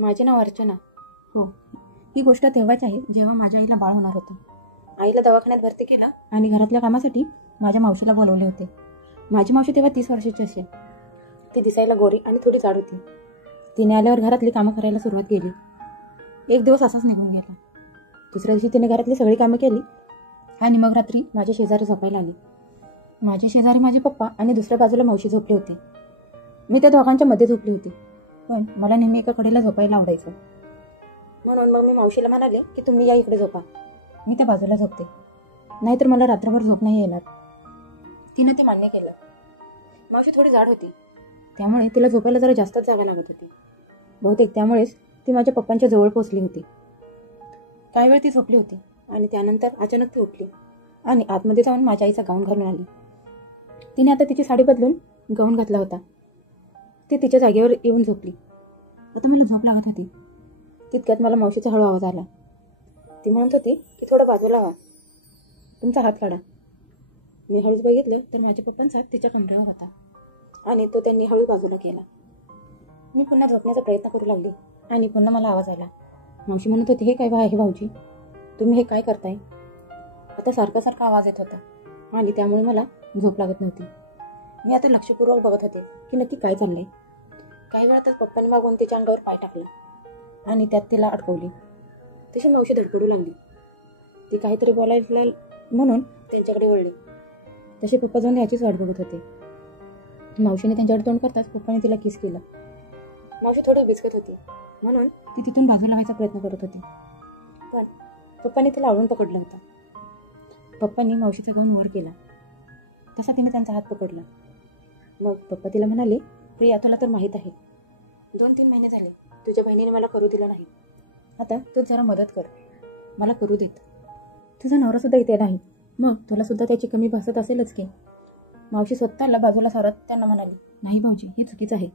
माझे नाव अर्चना. हो, ही गोष्ट तेव्हाच आहे जेव्हा माझ्या आईला बाळ होणार होतं. आईला दवाखान्यात भरती केलं आणि घरातल्या कामासाठी माझ्या मावशीला बोलवले होते. माझी मावशी तेव्हा 30 वर्षाची असेल. ती दिसायला गोरी आणि थोडी जाड होती. तिने आल्यावर घरातली कामं करायला सुरुवात केली. एक दिवस असाच निघून गेला. दुसऱ्या दिवशी तिने घरातली सगळी कामं केली आणि मग रात्री माझ्या शेजारी झोपायला आली. माझ्या शेजारी माझे पप्पा आणि दुसऱ्या बाजूला मावशी झोपले होते. मी त्या दोघांच्या मध्ये झोपली होती, पण मला नेहमी एका कडेला झोपायला आवडायचं. म्हणून मग मी मावशीला म्हणाले की तुम्ही या इकडे झोपा, मी त्या बाजूला झोपते, नाहीतर मला रात्रभर झोप नाही येणार. तिने ते मान्य केलं. मावशी थोडी जाड होती, त्यामुळे तिला झोपायला जरा जास्तच जागा लागत होती. बहुतेक त्यामुळेच ती माझ्या पप्पांच्या जवळ पोचली होती. काही वेळ ती झोपली होती आणि त्यानंतर अचानक ती उठली आणि आतमध्ये जाऊन माझ्या आईचा गाऊन घालून आली. तिने आता तिची साडी बदलून गाऊन घातला होता. ती तिच्या जागेवर येऊन झोपली. आता मला झोप लागत होती. तितक्यात मला मावशीचा हळू आवाज आला. ती म्हणत होती की थोडं बाजूला व्हा, तुमचा हात काढा. मी हळूच बघितलं तर माझ्या पप्पांचा हात तिच्या कमरेवर होता आणि तो त्यांनी हळू बाजूला केला. मी पुन्हा झोपण्याचा प्रयत्न करू लागले आणि पुन्हा मला आवाज आला. मावशी म्हणत होती, हे काय आहे भाऊजी, तुम्ही हे काय करताय? आता सारखा सारखा आवाज येत होता आणि त्यामुळे मला झोप लागत नव्हती. मी आता लक्षपूर्वक बघत होते की नक्की काय चाललंय. काही वेळातच पप्पांनी मागून तिच्या अंगावर पाय टाकला आणि त्यात तिला अडकवली. तशी मावशी धडपडू लागली. ती काहीतरी बोलायला म्हणून त्यांच्याकडे वळली. तसे पप्पा जाऊन याचीच वाट बघत होते. मावशीने त्यांच्याकडे तोंड करताच पप्पाने तिला किस केलं. मावशी थोडी बिचकत होती म्हणून ती तिथून बाजूला व्हायचा प्रयत्न करत होती, पण पप्पांनी तिला आवडून पकडलं होतं. पप्पांनी मावशीचा गाऊन वर केला तसा तिने त्यांचा हात पकडला. मग पप्पा तिला म्हणाले, प्रिया, तुला तर माहीत आहे 2-3 महिने झाले तुझ्या बहिणीने मला करू दिलं नाही. आता तू जरा मदत कर, मला करू देत. तुझा नवरा सुद्धा इथे नाही, मग तुला सुद्धा त्याची कमी भासत असेलच की. मावशी स्वतःला बाजूला सारत त्यांना म्हणाली, नाही भाऊजी, हे चुकीचं आहे,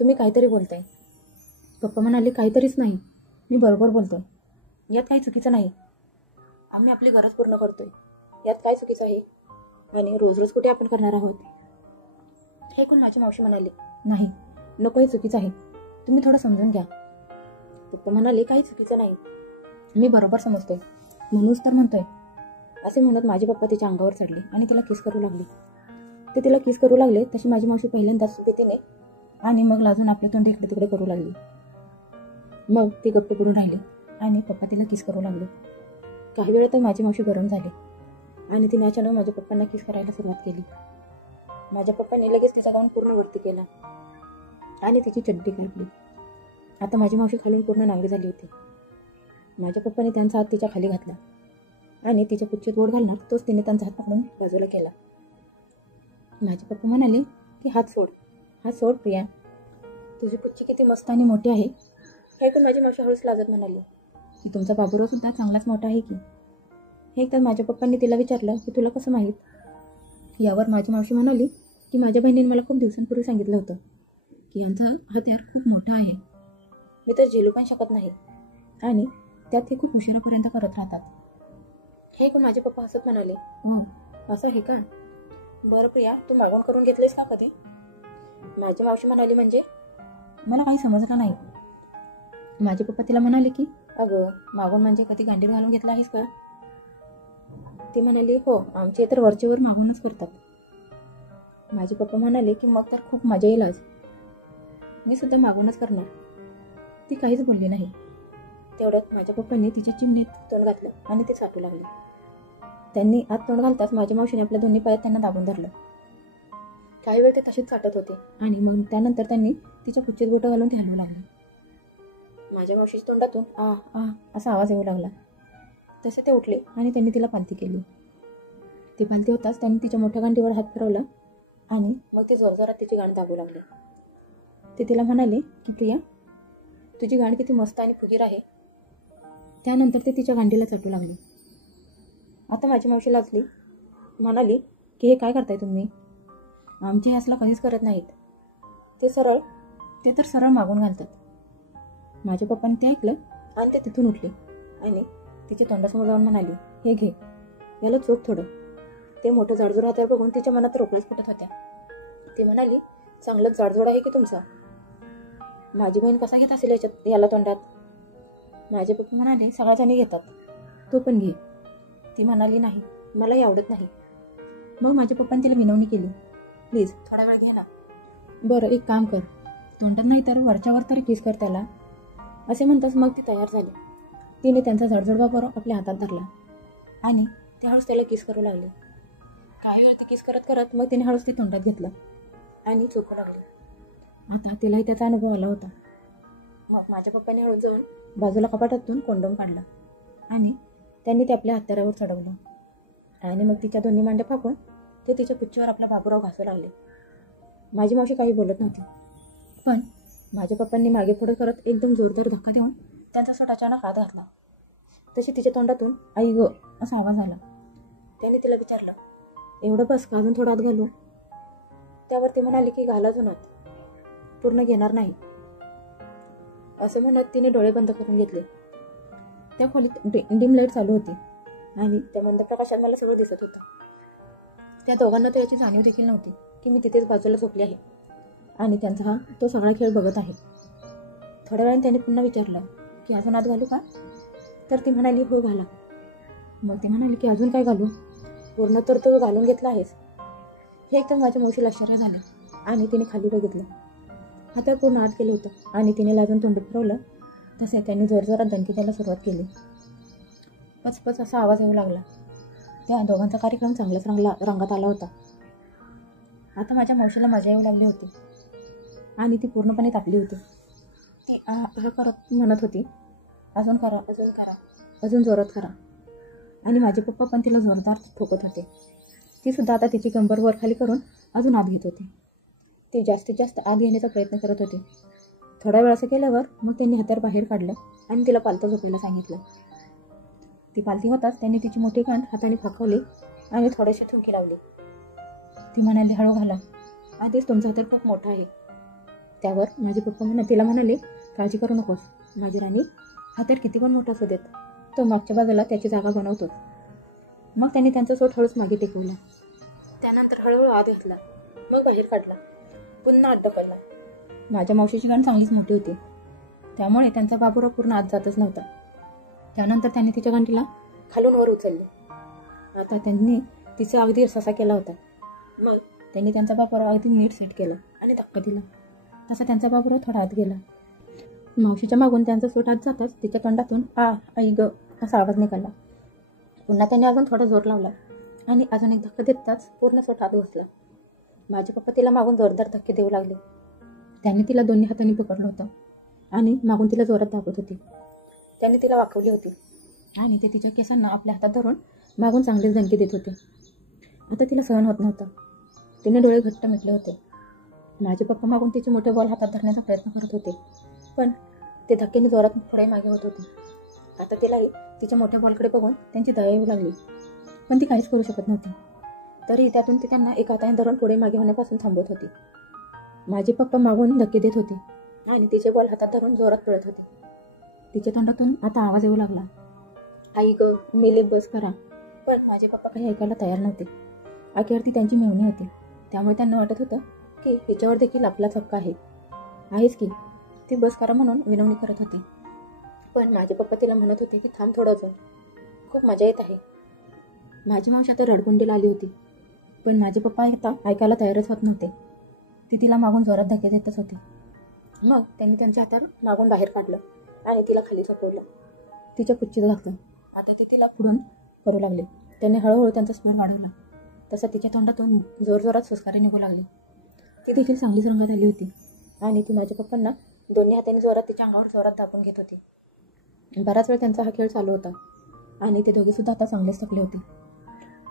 तुम्ही काहीतरी बोलताय. पप्पा म्हणाले, काहीतरीच नाही, मी बरोबर बोलतोय, यात काही चुकीचं नाही. आम्ही आपली गरज पूर्ण करतोय, यात काय चुकीचं आहे? आणि रोज रोज कुठे आपण करणार आहोत? हे ऐकून माझी मावशी म्हणाली, नाही नको, हे चुकीचं आहे, तुम्ही थोडं समजून घ्या. पप्पा म्हणाले, काही चुकीचं नाही, मी बरोबर समजतोय, म्हणूनच तर म्हणतोय. असे म्हणत माझे पप्पा तिच्या अंगावर चढले आणि तिला किस करू लागले. ते तिला किस करू लागले तशी माझी मावशी पहिल्यांदाच भीतीने आणि मग लाजून आपले तोंड इकडे तिकडे करू लागली. मग ती गप्प पडून राहिली आणि पप्पा तिला किस करू लागले. काही वेळ तर माझी मावशी गरम झाली आणि तिने अचानक माझ्या पप्पांना किस करायला सुरुवात केली. माझ्या पप्पांनी लगेच तिचा गाऊन पूर्ण वरती केला आणि तिची चड्डी काढली. आता माझी मावशी खालून पूर्ण नांगरी झाली होती. माझ्या पप्पाने त्यांचा हात तिच्या खाली घातला आणि तिच्या पुच्छेत बोट घालणार तोच तिने त्यांचा हात पकडून बाजूला केला. माझे पप्पा म्हणाले की हात सोड प्रिया, तुझी पुच्छी किती मस्त आणि मोठी आहे. हे तर माझी मावशी हळूच लाजत म्हणाली की तुमचा बाबूराव सुद्धा चांगलाच मोठा आहे की. हे तर माझ्या पप्पांनी तिला विचारलं की तुला कसं माहीत? यावर माझी मावशी म्हणाली की माझ्या बहिणीने मला खूप दिवसांपूर्वी सांगितलं होतं की यांचा हत्यार खूप मोठा आहे, मी तर झेलू पण शकत नाही आणि त्यात हे खूप उशिरापर्यंत करत राहतात. हे कोण? माझे पप्पा हसत म्हणाले, हो असं आहे का? बरं प्रिया, तू मागून करून घेतलेस का कधी? माझी मावशी म्हणाली, म्हणजे? मला काही समजलं नाही. माझे पप्पा तिला म्हणाले की अगं, मागून म्हणजे कधी गांडीत घालून घेतला आहेस का? ती म्हणाली, हो, आमचे तर वरचेवर मागूनच करतात. माझे पप्पा म्हणाले की मग तर खूप मजा येईल आज, मी सुद्धा मागूनच करणार. ती काहीच बोलली नाही. तेवढ्यात माझ्या पप्पांनी तिच्या चिमणीत तोंड घातलं आणि ते चाटू लागले. त्यांनी आत तोंड घालताच माझ्या मावशीने आपल्या दोन्ही पायात त्यांना दाबून धरलं. काही वेळ ते तसेच चाटत होते आणि मग त्यानंतर त्यांनी तिच्या पुच्छेत बोटं घालून ते हलवू लागले. माझ्या मावशीच्या तोंडातून आ आ असा आवाज येऊ लागला. तसे ते उठले आणि त्यांनी तिला पालथी केली. ती पालथी होताच त्यांनी तिच्या मोठ्या गांडीवर हात फिरवला आणि मग ते जोरजोरात तिची गांड दाबू लागले. ते तिला म्हणाले की प्रिया, तुझी गांड किती मस्त आणि फुगीर आहे. त्यानंतर ते तिच्या गांडीला चाटू लागले. आता माझी मावशी लाजली, म्हणाली की हे काय करताय तुम्ही? आमचे असला कधीच करत नाहीत. ते तर सरळ मागून घालतात. माझ्या पप्पांनी ते ऐकलं आणि ते तिथून उठले आणि तिच्या तोंडासमोर जाऊन म्हणाली, हे घे, याला चोट थोडं. ते मोठं जाडजोड हातावर बघून तिच्या मनात रोकड्याच फुटत होत्या. ती म्हणाली, चांगलंच जाडजोड आहे की तुमचा. माझी बहीण कसा घेत असेल याला तोंडात. माझे पप्पा म्हणाले सगळ्या जणी घेतात, तू पण घे. ती म्हणाली नाही, मलाही आवडत नाही. मग माझ्या पप्पांनी तिला विनवणी केली, प्लीज थोडा वेळ घे ना. बरं एक काम कर, तोंडात नाही तर वरच्यावर तरी किस कर त्याला. असे म्हणताच मग ती तयार झाली. तिने त्यांचा जडजडबा बरोबर आपल्या हातात धरला आणि ते हळूच त्याला किस करू लागले. काही वेळ ती किस करत करत मग तिने हळूच ती तोंडात घेतलं आणि चोखू लागली. आता तिलाही त्याचा अनुभव आला होता. मग माझ्या पप्पाने हळूच जाऊन बाजूला कपाटातून कोंडोम काढला आणि त्यांनी ते आपल्या हत्यारावर चढवलं आणि मग तिच्या दोन्ही मांड्या फाकून ते तिच्या पुच्छीवर आपला बाबूराव घासू लागले. माझी मावशी काही बोलत नव्हती, पण माझ्या पप्पांनी मागे पुढे करत एकदम जोरदार धक्का देऊन त्यांचा सोट अचानक हात घातला. तशी तिच्या तोंडातून आई ग असा आवाज आला. त्याने तिला विचारलं, एवढं बस का, अजून थोडा आत घालू? त्यावर ती म्हणाली की घाला अजून आत, पूर्ण घेणार नाही. असे म्हणत तिने डोळे बंद करून घेतले. त्या खोलीत डिम लाईट चालू होती आणि त्या मंद प्रकाशात मला सगळं दिसत होतं. त्या दोघांना तर याची जाणीव देखील नव्हती की मी तिथेच बाजूला झोपली आहे आणि त्यांचा तो सगळा खेळ बघत आहे. थोड्या वेळाने त्याने पुन्हा विचारलं की अजून आत घालू का? तर ती म्हणाली हो घाला. मग ती म्हणाली की अजून काय घालू? पूर्ण तर तो घालून घेतला आहेस. हे एकदम माझ्या मावशीला आश्चर्य झालं आणि तिने खाली बघितलं. हातात पूर्ण आत गेलं होतं आणि तिने लाजून तोंड फिरवलं. तसे त्यांनी जोरजोरात दणकी द्यायला सुरुवात केली. पचपच असा आवाज येऊ लागला. त्या दोघांचा कार्यक्रम चांगलाच रंगात आला होता. आता माझ्या मावशीला मजा येऊ लागली होती आणि ती पूर्णपणे तापली होती. ती करत म्हणत होती, अजून करा, अजून करा, अजून जोरात करा. आणि माझे पप्पा पण तिला जोरदार ठोकत होते. ती सुद्धा आता तिची कंबर वर खाली करून अजून आत घेत होती. ती जास्तीत जास्त आत घेण्याचा प्रयत्न करत होती. थोडा वेळ असं केल्यावर मग त्यांनी हातार बाहेर काढलं आणि तिला पालतं झोपायला सांगितलं. ती पालती होताच त्यांनी तिची मोठी कांड हाताने फकवली आणि थोडीशी थुंकी लावली. ती म्हणाली, हळू घाला, आधीच तुमचा हातर खूप मोठा आहे. त्यावर माझे पप्पा तिला म्हणाले, काळजी करू नकोस माझी राणी, हातर किती पण मोठा असू देत, तो मागच्या बाजूला त्याची जागा बनवतो. मग त्यांनी त्यांचा सोट हळूच मागे टेकवला. त्यानंतर हळूहळू आत घातला, मग बाहेर काढला, पुन्हा आत ढकलला. माझ्या मावशीची गाण चांगलीच मोठी होती, त्यामुळे त्यांचा बाबूराव पूर्ण आत जातच नव्हता. त्यानंतर त्यांनी तिच्या गांठीला खालून वर उचलले. आता त्यांनी तिचा अगदी ससा केला होता. मग त्यांनी त्यांचा बाबूराव अगदी नीट सेट केला आणि धक्का दिला. तसा त्यांचा बाबूराव थोडा आत गेला. मावशीच्या मागून त्यांचा सोट आत जाताच तिच्या तोंडातून आई ग असा आवाज निघाला. पुन्हा त्यांनी अजून थोडा जोर लावला आणि अजून एक धक्का देताच पूर्ण सोट आत घुसला. माझे पप्पा तिला मागून जोरदार धक्के देऊ लागले. त्यांनी तिला दोन्ही हातांनी पकडलं होतं आणि मागून तिला जोरात दाबत होती. त्यांनी तिला वाकवली होती आणि ते तिच्या केसांना आपल्या हातात धरून मागून चांगलेच धमकी देत होते. आता तिला सहन होत नव्हतं. तिने डोळे घट्ट मिटले होते. माझे पप्पा मागून तिचे मोठे बॉल हातात धरण्याचा प्रयत्न करत होते, पण ते धक्क्याने जोरात पुढे मागे होत होते. आता तिलाही तिच्या मोठ्या बॉलकडे बघून त्यांची दया येऊ लागली, पण ती काहीच करू शकत नव्हती. तरी त्यातून ती त्यांना एका हाताने धरून पुढे मागे होण्यापासून थांबवत होती. माझे पप्पा मागून धक्के देत होते आणि तिचे बॉल हातात धरून जोरात पळत होते. तिच्या तोंडातून आता आवाज येऊ लागला, आई ग मेले बस करा. पण माझे पप्पा काही ऐकायला तयार नव्हते. अखेर ती त्यांची मेवणी होती, त्यामुळे त्यांना वाटत होतं की तिच्यावर देखील आपलाच हक्क आहेच की. ती बस करा म्हणून विनवणी करत होती. पण माझे पप्पा तिला म्हणत होते की थांब थोडं अजून, खूप मजा येत आहे. माझी मावशी आता रडकुंडीला आली होती, पण माझे पप्पा आता ऐकायला तयारच होत नव्हते. ती तिला मागून जोरात धक्के देतच होते. मग त्यांनी त्यांच्या हातात मागून बाहेर काढलं आणि तिला खाली झोपवलं. तिच्या पुच्छीत घातलं. आता ते तिला पुढून करू लागले. त्यांनी हळूहळू त्यांचा स्मेल वाढवला. तसं तिच्या तोंडातून जोरजोरात सुस्कारे निघू लागले. ती देखील चांगलीच रंगात आली होती आणि ती माझ्या पप्पांना दोन्ही हातांनी जोरात तिच्या अंगावर जोरात दाबून घेत होती. बराच वेळ त्यांचा हा खेळ चालू होता आणि ते दोघेसुद्धा आता चांगलेच थकले होते.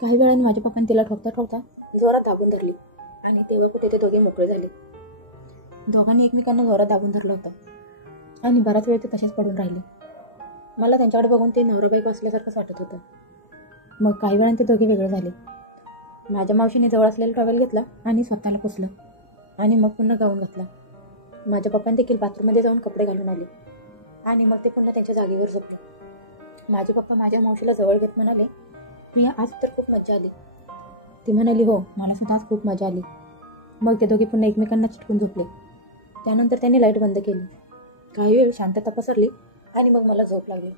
काही वेळाने माझ्या पप्पांनी तिला ठोकता ठोकता जोरात दाबून धरली आणि तेव्हा कुठे ते दोघे मोकळे झाले. दोघांनी एकमेकांना जोरात दाबून धरलं होतं आणि बराच वेळ ते तसेच पडून राहिले. मला त्यांच्याकडे बघून ते नवरा बायको असल्यासारखंच वाटत होतं. मग काही वेळाने ते दोघे वेगळे झाले. माझ्या मावशीने जवळ असलेला टॉवेल घेतला आणि स्वतःला पुसलं आणि मग पुन्हा गाऊन घातला. माझ्या पप्पांनी देखील बाथरूममध्ये जाऊन कपडे घालून आले आणि मग ते पुन्हा त्यांच्या जागेवर झोपले. माझे पप्पा माझ्या मावशीला जवळ घेत म्हणाले, मी आज तर खूप मजा आली. ती म्हणाली, हो मला सुद्धा आज खूप मजा आली. मग ते दोघे पुन्हा एकमेकांना चिटकून झोपले. त्यानंतर त्याने लाईट बंद केली. काही वेळ शांतता पसरली आणि मग मला झोप लागली.